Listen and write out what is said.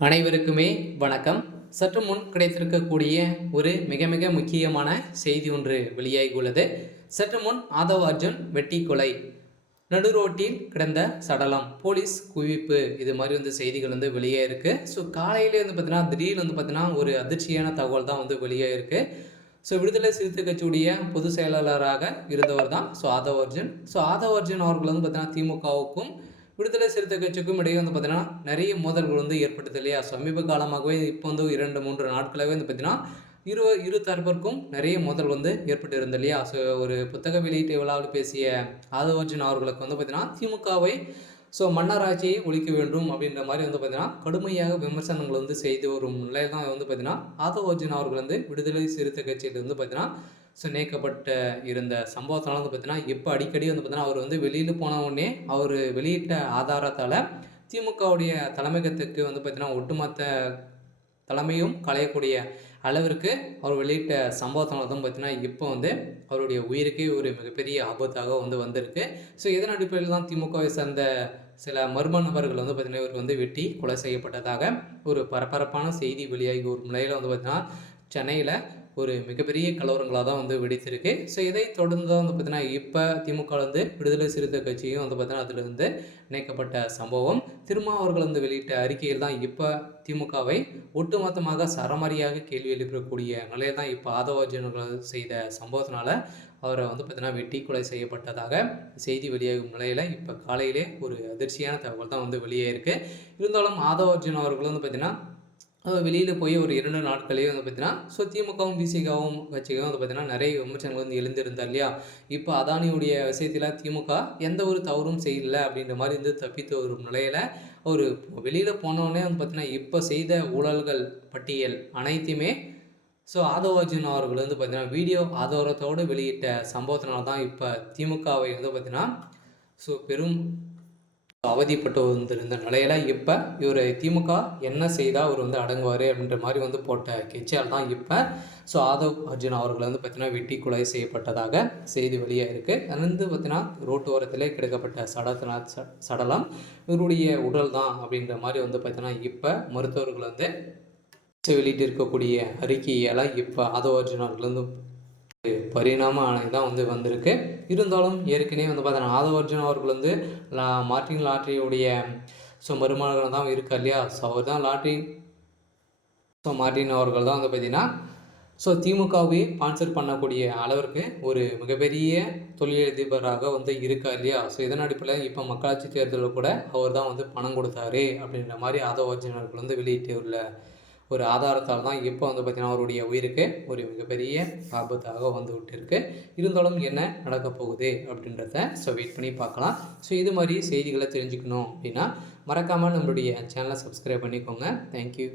அனைவருக்குமே வணக்கம். சற்று முன் கிடைத்திருக்கக்கூடிய ஒரு மிக மிக முக்கியமான செய்தி ஒன்று வெளியாகியுள்ளது. சற்று முன் ஆதவ் அர்ஜுன் வெட்டி கொலை, நடுரோட்டில் கிடந்த சடலம், போலீஸ் குவிப்பு, இது மாதிரி செய்திகள் வெளியே இருக்கு. ஸோ காலையிலே பார்த்தீங்கன்னா திடீர்னு பார்த்தீங்கன்னா ஒரு அதிர்ச்சியான தகவல் தான் வெளியே இருக்கு. ஸோ விடுதலை சிறுத்தை கட்சியுடைய பொதுச் செயலாளராக இருந்தவர் தான் ஆதவ் அர்ஜுன். ஆதவ் அர்ஜுன் அவர்கள் பார்த்தீங்கன்னா திமுகவுக்கும் விடுதலை சிறுத்தை கட்சிக்கும் இடையே பார்த்தீங்கன்னா நிறைய மோதல்கள் ஏற்பட்டது இல்லையா? சமீப காலமாகவே இப்போ 2-3 நாட்களாகவே பார்த்தீங்கன்னா இரு தரப்பிற்கும் நிறைய மோதல் ஏற்பட்டு இருந்தது இல்லையா? ஸோ ஒரு புத்தக வெளியீட்டு விழாவில் பேசிய ஆதவ் அர்ஜுன் அவர்களுக்கு பார்த்தீங்கன்னா திமுகவை மன்னராட்சியை ஒழிக்க வேண்டும் அப்படின்ற மாதிரி பார்த்தீங்கன்னா கடுமையாக விமர்சனங்கள் செய்து வரும் நிலையில் தான் பார்த்தீங்கன்னா ஆதவ் அர்ஜுன் அவர்கள் விடுதலை சிறுத்தை கட்சியிலிருந்து பார்த்தீங்கன்னா நீக்கப்பட்ட இருந்த சம்பவத்தினால பார்த்தீங்கன்னா இப்போ அடிக்கடி பார்த்தீங்கன்னா அவர் வெளியில் போன உடனே அவர் வெளியிட்ட ஆதாரத்தால் திமுகவுடைய தலைமையகத்துக்கு பார்த்தீங்கன்னா ஒட்டுமொத்த தலைமையும் களையக்கூடிய அளவிற்கு அவர் வெளியிட்ட சம்பவத்தினால தான் பார்த்தீங்கன்னா இப்போ அவருடைய உயிருக்கே ஒரு மிகப்பெரிய ஆபத்தாக வந்திருக்கு. ஸோ இதன் அடிப்படையில் தான் திமுகவை சேர்ந்த சில மர்ம நபர்கள் பார்த்தீங்கன்னா இவர் வெட்டி கொலை செய்யப்பட்டதாக ஒரு பரபரப்பான செய்தி வெளியாகி ஒரு நிலையில் பார்த்தீங்கன்னா சென்னையில் ஒரு மிகப்பெரிய கலவரங்களாக தான் வெடித்திருக்கு. ஸோ இதை தொடர்ந்து தான் பார்த்தீங்கன்னா இப்போ திமுக விடுதலை சிறுத்தை கட்சியும் பார்த்தீங்கன்னா அதிலிருந்து இணைக்கப்பட்ட சம்பவம். திருமாவர்கள் வெளியிட்ட அறிக்கையில் தான் இப்போ திமுகவை ஒட்டுமொத்தமாக சரமாரியாக கேள்வி எழுப்பக்கூடிய நிலையில் தான் இப்போ ஆதவ அர்ஜுன் செய்த சம்பவத்தினால அவரை பார்த்தீங்கன்னா வெட்டி கொலை செய்யப்பட்டதாக செய்தி வெளியாகும் நிலையில் இப்போ காலையிலே ஒரு அதிர்ச்சியான தகவல் தான் வெளியே இருக்குது. இருந்தாலும் ஆதவ அர்ஜுன் அவர்கள் பார்த்தீங்கன்னா வெளியில் போய் ஒரு 2 நாட்களே பார்த்தீங்கன்னா திமுகவும் பிசிகாவும் கட்சிகளும் பார்த்தீங்கன்னா நிறைய விமர்சனங்கள் எழுந்திருந்தார் இல்லையா? இப்போ அதானியுடைய விஷயத்தில் திமுக எந்த ஒரு தவறும் செய்யலை அப்படின்ற மாதிரி தப்பித்து வரும் நிலையில் ஒரு வெளியில் போனோடனே பார்த்தீங்கன்னா இப்போ செய்த ஊழல்கள் பட்டியல் அனைத்துமே ஆதவ் அர்ஜுன் அவர்கள் பார்த்தீங்கன்னா வீடியோ ஆதாரத்தோடு வெளியிட்ட சம்பவத்தினால தான் இப்போ திமுகவை பார்த்தீங்கன்னா பெரும் அவதிப்பட்டு வந்திருந்த நிலையில் இப்போ இவர் திமுக என்ன செய்தால் அவர் அடங்குவார் அப்படின்ற மாதிரி போட்ட கெச்சால் தான் இப்போ ஆதவ் அர்ஜுன் அவர்கள் பார்த்தீங்கன்னா வெட்டி கொலை செய்யப்பட்டதாக செய்தி வெளியாக இருக்குது. அது பார்த்தீங்கன்னா ரோட்டு ஓரத்திலே கிடைக்கப்பட்ட சடலம் இவருடைய உடல் தான் அப்படின்ற மாதிரி பார்த்தீங்கன்னா இப்போ மருத்துவர்கள் வெளியிட்டு இருக்கக்கூடிய அறிக்கையால் இப்போ ஆதவ் அர்ஜுன் அவர்கள் பரிணாம ஆணை தான் வந்திருக்கு. இருந்தாலும் ஏற்கனவே பார்த்தீங்கன்னா ஆதவ் அர்ஜுன் அவர்கள் மார்டின் லாட்டரியுடைய மருமகன் தான் இருக்கார் இல்லையா? அவர் தான் மார்டின் அவர்கள் தான் பார்த்தீங்கன்னா திமுகவை ஸ்பான்சர் பண்ணக்கூடிய அளவிற்கு ஒரு மிகப்பெரிய தொழிலதிபராக இருக்கார் இல்லையா? இதன் அடிப்படையில் இப்போ மக்களாட்சி தேர்தலில் கூட அவர் தான் பணம் கொடுத்தாரு அப்படின்ற மாதிரி ஆதவ் அர்ஜுன் அவர்கள் வெளியிட்டு உள்ள ஒரு ஆதாரத்தால் தான் இப்போ பார்த்தீங்கன்னா அவருடைய உயிருக்கு ஒரு மிகப்பெரிய ஆபத்தாக விட்டுருக்கு. இருந்தாலும் என்ன நடக்க போகுது அப்படின்றத வெயிட் பண்ணி பார்க்கலாம். இது மாதிரி செய்திகளை தெரிஞ்சுக்கணும் அப்படின்னா மறக்காமல் நம்மளுடைய சேனலை சப்ஸ்கிரைப் பண்ணிக்கோங்க. தேங்க்யூ.